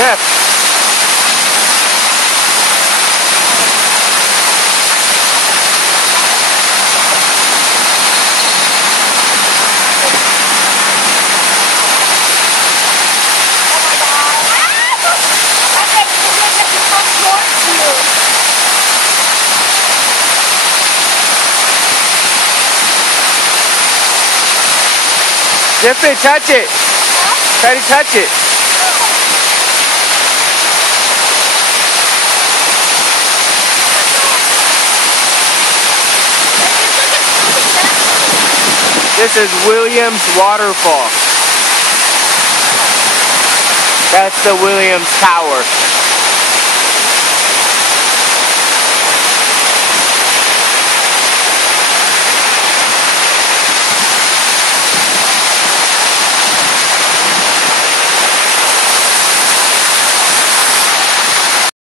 Jeff. Jeffrey, touch it. Try to touch it. This is Williams Waterfall. That's the Williams Tower.